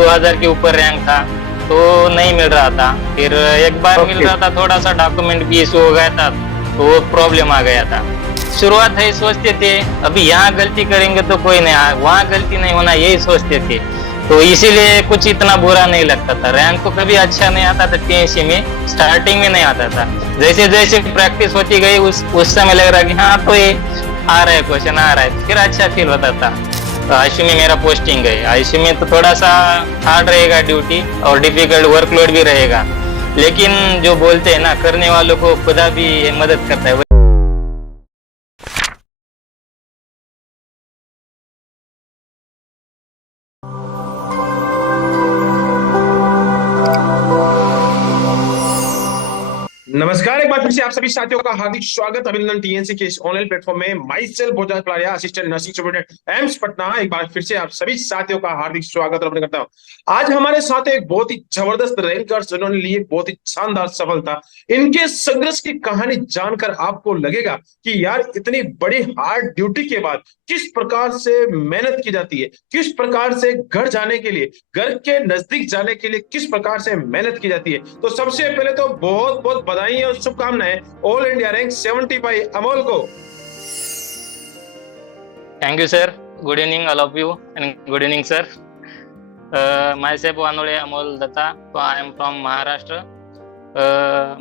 2000 के ऊपर रैंक था, तो नहीं मिल रहा था। फिर एक बार मिल रहा था, थोड़ा सा डॉक्यूमेंट भी इशू हो गया था, तो वो प्रॉब्लम आ गया था। शुरुआत है सोचते थे अभी यहाँ गलती करेंगे तो कोई नहीं, वहाँ गलती नहीं होना, यही सोचते थे। तो इसीलिए कुछ इतना बुरा नहीं लगता था। रैंक तो कभी अच्छा नहीं आता था टीएससी में, स्टार्टिंग में नहीं आता था। जैसे जैसे प्रैक्टिस होती गई उस समय लग रहा कि हाँ तो ये आ रहा है, क्वेश्चन आ रहा है, फिर अच्छा फील होता था। तो आईसीयू में मेरा पोस्टिंग है। आईसीयू में तो थोड़ा सा हार्ड रहेगा ड्यूटी और डिफिकल्ट वर्कलोड भी रहेगा, लेकिन जो बोलते हैं ना, करने वालों को खुदा भी मदद करता है। नमस्कार, एक बार फिर से आप सभी साथियों का हार्दिक स्वागत, अभिनंदन टीएनसी के इस ऑनलाइन प्लेटफॉर्म में। Myself Bhojraj Palariya, assistant nursing student AIIMS Patna. एक बार फिर से आप सभी साथियों का हार्दिक स्वागत और करता हूं। आज हमारे साथ एक बहुत ही जबरदस्त रैंकर्स जिन्होंने लिए बहुत ही शानदार सफलता। इनके संघर्ष की कहानी जानकर आपको लगेगा कि यार इतनी बड़ी हार्ड ड्यूटी के बाद किस प्रकार से मेहनत की जाती है, किस प्रकार से घर जाने के लिए, घर के नजदीक जाने के लिए किस प्रकार से मेहनत की जाती है। तो सबसे पहले तो बहुत बहुत बधाई और शुभकामनाएं ऑल इंडिया रैंक 75 अमोल को। Thank you sir, good evening all of you and good evening sir. Myself Wanode Amol Datta, तो आई एम फ्रॉम महाराष्ट्र।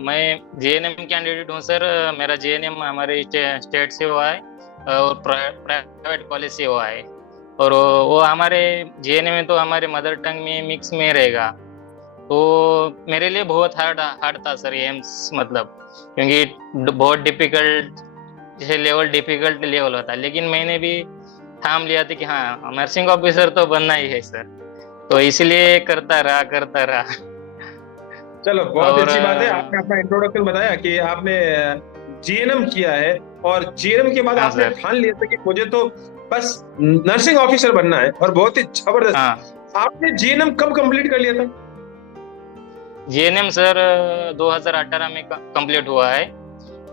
मैं जेएनएम कैंडिडेट हूँ सर। मेरा जेएनएम हमारे स्टेट से हुआ है और प्राइवेट कॉलेज से हुआ है। और वो हमारे जेएनएम में तो हमारे मदर टंग में मिक्स में रहेगा, तो मेरे लिए बहुत हार्ड था सर एम्स, मतलब क्योंकि बहुत डिफिकल्ट डिफिकल्ट लेवल होता है। लेकिन मैंने भी ठाम लिया था कि हाँ नर्सिंग ऑफिसर तो बनना ही है सर, तो इसलिए करता रहा। चलो, बहुत और अच्छी बात है। आपने अपना इंट्रोडक्शन बताया कि आपने जीएनएम किया है और जीएनएम के बाद हाँ आपने सर, ठान लिया था कि मुझे तो बस नर्सिंग ऑफिसर बनना है, और बहुत ही जबरदस्त। हाँ आपने जीएनएम कब कंप्लीट कर लिया था? जेएनएम सर 2018 में कंप्लीट हुआ है,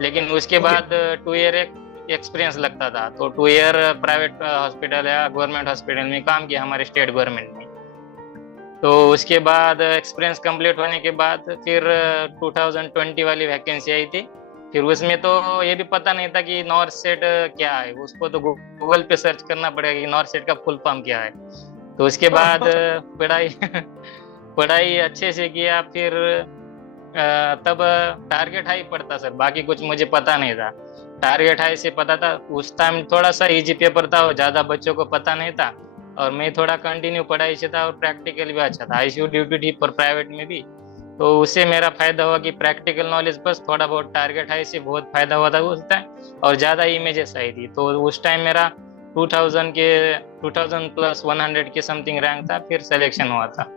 लेकिन उसके बाद 2 ईयर एक्सपीरियंस लगता था। तो 2 ईयर प्राइवेट हॉस्पिटल या गवर्नमेंट हॉस्पिटल में काम किया हमारे स्टेट गवर्नमेंट में। तो उसके बाद एक्सपीरियंस कंप्लीट होने के बाद फिर 2020 वाली वैकेंसी आई थी। फिर उसमें तो ये भी पता नहीं था कि नॉर्थ सेट क्या है, उसको तो गूगल पे सर्च करना पड़ेगा कि नॉर्थ सेट का फुल फॉर्म क्या है। तो उसके बाद पढ़ाई पढ़ाई अच्छे से किया। फिर तब टारगेट हाई पड़ता सर, बाकी कुछ मुझे पता नहीं था। टारगेट हाई से पता था, उस टाइम थोड़ा सा इजी पेपर था और ज्यादा बच्चों को पता नहीं था, और मैं थोड़ा कंटिन्यू पढ़ाई से था और प्रैक्टिकल भी अच्छा था। आईसीयू ड्यूटी थी पर प्राइवेट में भी, तो उससे मेरा फायदा हुआ कि प्रैक्टिकल नॉलेज बस थोड़ा बहुत, टारगेट हाई से बहुत फायदा हुआ था उस टाइम, और ज्यादा इमेजेस आई थी। तो उस टाइम मेरा 2000 प्लस 100 के समथिंग रैंक था, फिर सिलेक्शन हुआ था।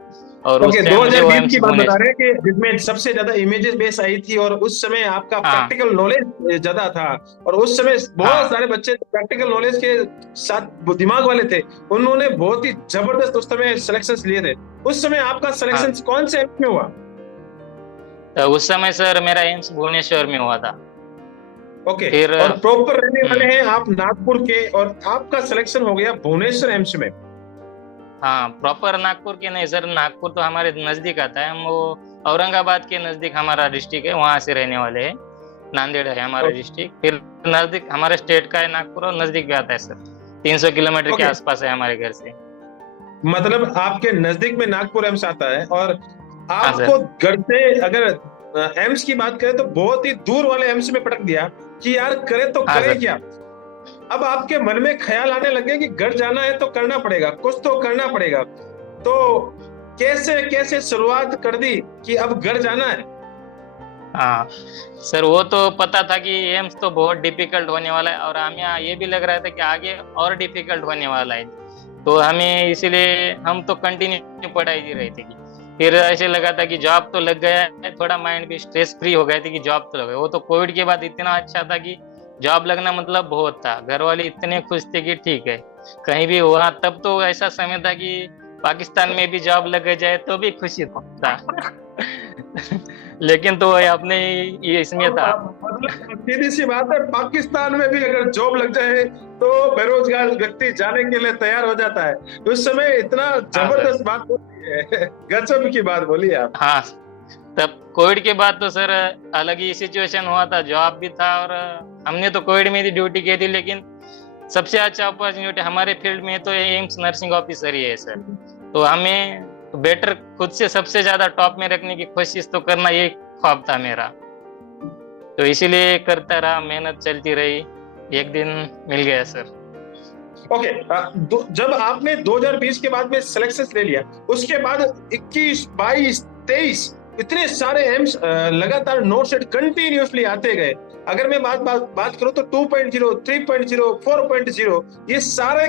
और ओके, उससे मुझे 2020 ओएमसी की बात बता भुवनेश्वर। रहे हैं कि जिसमें सबसे ज्यादा इमेजेस बेस आई थी, और उस समय आपका हाँ प्रैक्टिकल नॉलेज ज्यादा था। और उस समय बहुत हाँ सारे बच्चे प्रैक्टिकल नॉलेज के साथ दिमाग वाले थे, उन्होंने बहुत ही जबरदस्त उस समय सिलेक्शंस लिए थे। उस समय आपका सिलेक्शन हाँ। कौन से में हुआ? तो उस समय सर मेरा एम्स भुवनेश्वर में हुआ था। ओके, फिर और प्रॉपर रहने वाले हैं आप नागपुर के, और आपका सिलेक्शन हो गया भुवनेश्वर एम्स में। हाँ, प्रॉपर नागपुर के नहीं सर, नागपुर तो हमारे नजदीक आता है। हम वो औरंगाबाद के नजदीक हमारा डिस्ट्रिक्ट है, वहां से रहने वाले हैं। नांदेड़ है हमारा डिस्ट्रिक्ट। फिर नजदीक हमारे स्टेट का है नागपुर, और नजदीक भी आता है सर, 300 किलोमीटर के ओके, आसपास है हमारे घर से। मतलब आपके नजदीक में नागपुर एम्स आता है, और हाँ आपको सर। घर से अगर एम्स की बात करें तो बहुत ही दूर वाले एम्स में पटक दिया कि यार करे तो हाँ करे सर। क्या। अब आपके मन में ख्याल आने लगे कि घर जाना है तो करना पड़ेगा, कुछ तो करना पड़ेगा। तो कैसे कैसे शुरुआत कर दी कि अब घर जाना है? हाँ सर, वो तो पता था कि एम्स तो बहुत डिफिकल्ट होने वाला है, और हमें ये भी लग रहा था कि आगे और डिफिकल्ट होने वाला है। तो हमें इसीलिए हम तो कंटिन्यू पढ़ाई ही रहे थे। फिर ऐसे लगा था कि जॉब तो लग गया है, थोड़ा माइंड भी स्ट्रेस फ्री हो गए थे कि जॉब तो लग गया। वो तो कोविड के बाद इतना अच्छा था कि जॉब लगना मतलब बहुत था। घर वाले इतने खुश थे कि ठीक है कहीं भी हुआ। तब तो ऐसा समय था कि पाकिस्तान में भी जॉब लग जाए तो भी खुशी था। लेकिन तो अपने ये इसमें था। मतलब सीधी सी बात है, पाकिस्तान में भी अगर जॉब लग जाए तो बेरोजगार व्यक्ति जाने के लिए तैयार हो जाता है। उस समय इतना हाँ सर। जबरदस्त बात होती है गजब की बात बोली आप। हाँ, तब कोविड के बाद तो सर अलग ही सिचुएशन हुआ था, जॉब भी था और हमने तो कोविड में ही ड्यूटी की थी, लेकिन सबसे अच्छा अपॉर्चुनिटी हमारे फील्ड में तो एम्स नर्सिंग ऑफिसर ही है सर। तो हमें बेटर खुद से सबसे ज्यादा टॉप में रखने की कोशिश तो करना, ये ख्वाब था मेरा। तो इसीलिए करता रहा, मेहनत चलती रही, एक दिन मिल गया सर। ओके, जब आपने 2020 के बाद में सिलेक्शन ले लिया, उसके बाद 21, 22, 23 इतने सारे एम्स लगातार नोट सेट कंटिन्यूअसली आते गए। अगर मैं बात करूं तो 2.0, 3.0, 4.0 ये सारे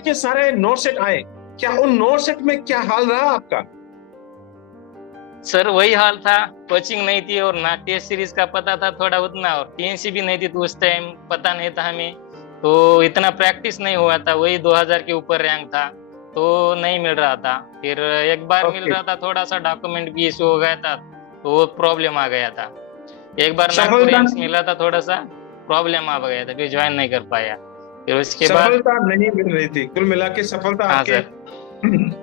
के सारे नोट सेट आए। क्या उन नोट सेट में क्या हाल रहा आपका? सर वही हाल था, कोचिंग नहीं थी और ना टेस्ट सीरीज का पता था थोड़ा उतना, और टीएनसी भी नहीं थी तो उस टाइम पता नहीं था हमें, तो इतना प्रैक्टिस नहीं हुआ था। वही 2000 के ऊपर रैंक था तो नहीं मिल रहा था। फिर एक बार मिल ओके, रहा था, थोड़ा सा डॉक्यूमेंट भी इशू हो गया था तो वो प्रॉब्लम आ गया था। एक बार नागपुर सफलता एम्स मिला था, थोड़ा सा प्रॉब्लम आ गया था, फिर ज्वाइन नहीं कर पाया। फिर उसके बाद सफलता नहीं मिल रही थी, कुल मिला के सफलता हाँ आपके सर।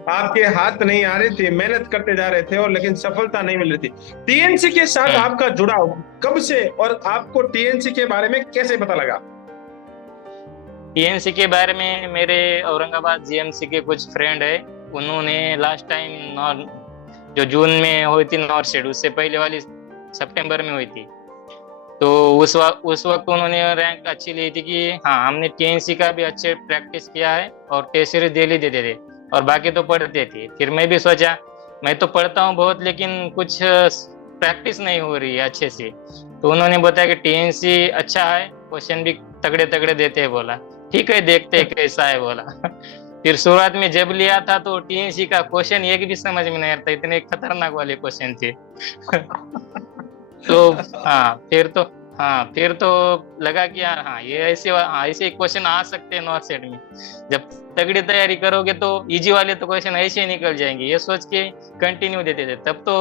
आपके हाथ नहीं आ रही थी, मेहनत करते जा रहे थे और लेकिन सफलता नहीं मिल रही थी। टीएनसी के साथ आपका जुड़ाव कब से और आपको टीएनसी के बारे में कैसे पता लगा? टीएनसी के बारे में मेरे औरंगाबाद जीएमसी के कुछ फ्रेंड है, उन्होंने लास्ट टाइम जो जून में हुई थी नॉर्थ शेड, उससे पहले वाली सितंबर में हुई थी। तो उस वक्त उन्होंने रैंक अच्छी ली थी कि हाँ हमने टीएनसी का भी अच्छे प्रैक्टिस किया है और टेस्ट सीरीज डेली देते थे और बाकी तो पढ़ते थे। फिर मैं भी सोचा, मैं तो पढ़ता हूँ बहुत लेकिन कुछ प्रैक्टिस नहीं हो रही है अच्छे से। तो उन्होंने बताया कि टीएनसी अच्छा है, क्वेश्चन भी तगड़े तगड़े देते हैं। बोला ठीक है, देखते हैं कैसा है, बोला। फिर शुरुआत में जब लिया था तो टीएनसी का क्वेश्चन एक भी समझ में नहीं आता, इतने खतरनाक वाले क्वेश्चन थे। तो फिर तो लगा कि यार हाँ ये ऐसे क्वेश्चन आ सकते हैं नॉर्थ सेट में। जब तगड़ी तैयारी करोगे तो इजी वाले तो क्वेश्चन ऐसे ही निकल जाएंगे, ये सोच के कंटिन्यू देते थे। तब तो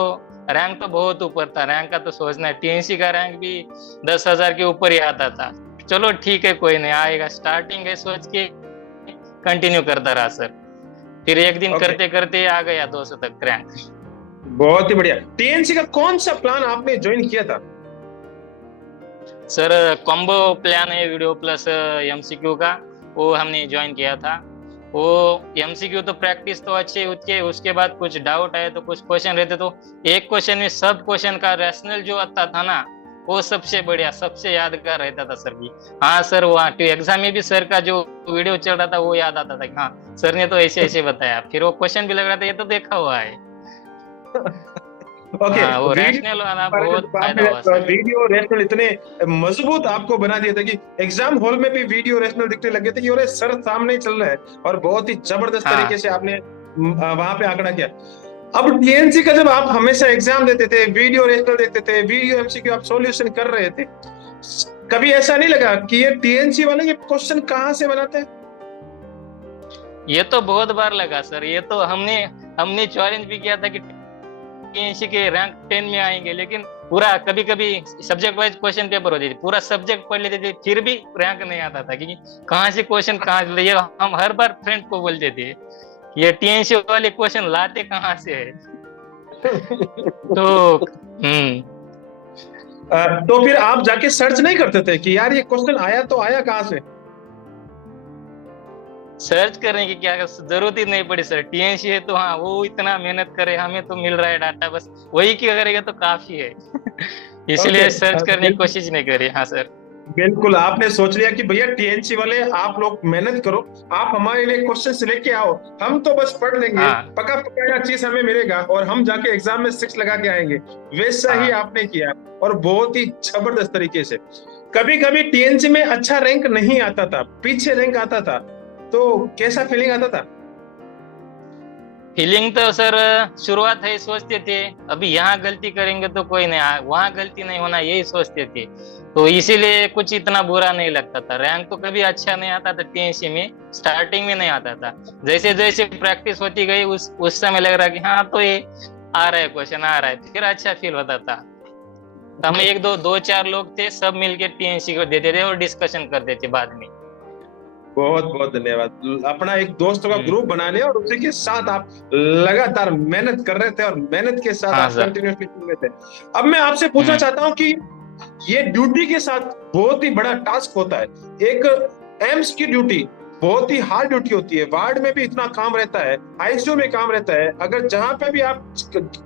रैंक तो बहुत ऊपर था, रैंक का तो सोचना है, टीएनसी का रैंक भी 10,000 के ऊपर ही आता था। चलो ठीक है, कोई नहीं आएगा, स्टार्टिंग है सोच के कंटिन्यू करता रहा सर। फिर एक दिन ओके, करते करते आ गया 200 तक रैंक। बहुत ही बढ़िया। टीएनसी का कौन सा प्लान आपने ज्वाइन किया था? सर कॉम्बो प्लान है वीडियो प्लस एमसीक्यू का, वो हमने ज्वाइन किया था। वो एमसीक्यू तो प्रैक्टिस तो अच्छे उसके बाद कुछ डाउट आए तो कुछ क्वेश्चन रहते, तो एक क्वेश्चन में सब क्वेश्चन का रैशनल जो आता था ना, वो सबसे बढ़िया सबसे यादगार रहता था सर की। हाँ सर, वो एग्जाम में भी सर का जो वीडियो चल रहा था वो याद आता था कि हाँ सर ने तो ऐसे ऐसे बताया, फिर वो क्वेश्चन भी लग रहा था ये तो देखा हुआ है। ओके, हाँ, वो रैशनल वाला बहुत फायदा हुआ सर। वीडियो रैशनल इतने मजबूत आपको बना दिया था कि एग्जाम हॉल में भी वीडियो रैशनल दिखने लगे थे कि अरे सर सामने ही चल रहा है, और बहुत ही जबरदस्त तरीके हाँ से आपने वहां पे आंकड़ा किया। अब टीएनसी का जब आप हमेशा एग्जाम देते थे, वीडियो रैशनल देखते थे, वीडियो एमसीक्यू आप सॉल्यूशन कर रहे थे, कभी ऐसा नहीं लगा कि ये टीएनसी वाले ये क्वेश्चन कहाँ से बनाते हैं? ये तो बहुत बार लगा सर, ये तो हमने चैलेंज भी किया था कि टीएनसी के रैंक 10 में आएंगे, लेकिन पूरा कभी कभी सब्जेक्ट वाइज क्वेश्चन पेपर होते थे, पूरा सब्जेक्ट पढ़ लेते थे, फिर भी रैंक नहीं आता था क्योंकि कहाँ से क्वेश्चन कहाँ से, ये हम हर बार फ्रेंड को बोलते थे ये टीएनसी वाले क्वेश्चन लाते कहाँ से है। तो तो फिर आप जाके सर्च नहीं करते थे कि यार ये क्वेश्चन आया तो आया कहाँ से? सर्च करने की क्या जरूरत ही नहीं पड़ी सर, टीएनसी है तो हाँ वो इतना मेहनत करे, हमें तो मिल रहा है डाटा, बस वही क्या करेगा तो काफी है। इसलिए सर्च करने की कोशिश नहीं करी। हाँ सर। बिल्कुल, आपने सोच लिया कि भैया टीएनसी वाले आप लोग मेहनत करो, आप हमारे लिए क्वेश्चन लेके आओ, हम तो बस पढ़ लेंगे, हाँ पका पकाया चीज हमें मिलेगा और हम जाके एग्जाम में 6 लगा के आएंगे। वैसा ही हाँ। आपने किया और बहुत ही जबरदस्त तरीके से। कभी कभी टीएनसी में अच्छा रैंक नहीं आता था, पीछे रैंक आता था, तो कैसा फीलिंग आता था? फीलिंग तो सर शुरुआत है सोचते थे अभी यहाँ गलती करेंगे तो कोई नहीं, वहां गलती नहीं होना यही सोचते थे, तो इसीलिए कुछ इतना बुरा नहीं लगता था। रैंक तो कभी अच्छा नहीं आता था टीएनसी में, स्टार्टिंग में नहीं आता था, जैसे जैसे प्रैक्टिस होती गई उस समय लग रहा कि हाँ तो ये आ रहा है क्वेश्चन आ रहा है, फिर अच्छा फील होता था। तो हम एक दो चार लोग थे, सब मिलके टीएनसी को देते थे और डिस्कशन करते थे बाद में। बहुत बहुत धन्यवाद। अपना एक दोस्तों का हम्म। ग्रुप बना लिया और उसी के साथ आप लगातार मेहनत कर रहे थे और मेहनत के साथ हाँ आप सर। कंटिन्यूअसली कर रहे थे। अब मैं आपसे पूछना हम्म। चाहता हूँ कि ये ड्यूटी के साथ बहुत ही बड़ा टास्क होता है। एक एम्स की ड्यूटी बहुत ही हार्ड ड्यूटी होती है। वार्ड में भी इतना काम रहता है, आईसीयू में काम रहता है। अगर जहां पे भी आप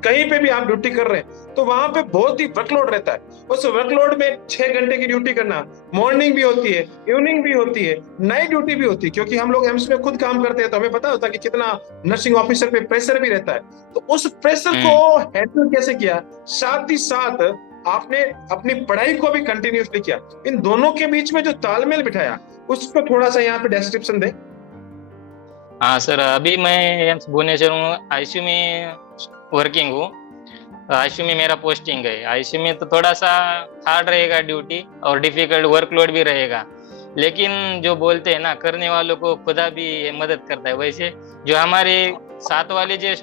कहीं पे भी आप ड्यूटी कर रहे हैं तो वहां पे बहुत ही वर्कलोड रहता है। उस वर्कलोड में 6 घंटे की ड्यूटी करना, मॉर्निंग भी होती है, इवनिंग भी होती है, नाइट ड्यूटी भी होती है, क्योंकि हम लोग एम्स में खुद काम करते हैं तो हमें पता होता है कि कितना नर्सिंग ऑफिसर पे प्रेशर भी रहता है। तो उस प्रेशर को हम्म। हैंडल कैसे किया, साथ ही साथ आपने अपनी पढ़ाई को भी कंटिन्यूअसली किया, इन दोनों के बीच में जो तालमेल बिठाया उसको थोड़ा सा यहाँ पे डिस्क्रिप्शन दे। हाँ सर, अभी मैं एम्स भुवनेश्वर हूँ, आईसीयू में वर्किंग हूँ। आईसीयू में मेरा पोस्टिंग है। आईसीयू में तो थोड़ा सा हार्ड रहेगा ड्यूटी और डिफिकल्ट वर्कलोड भी रहेगा, लेकिन जो बोलते हैं ना, करने वालों को खुदा भी मदद करता है। वैसे जो हमारे साथ वाले जो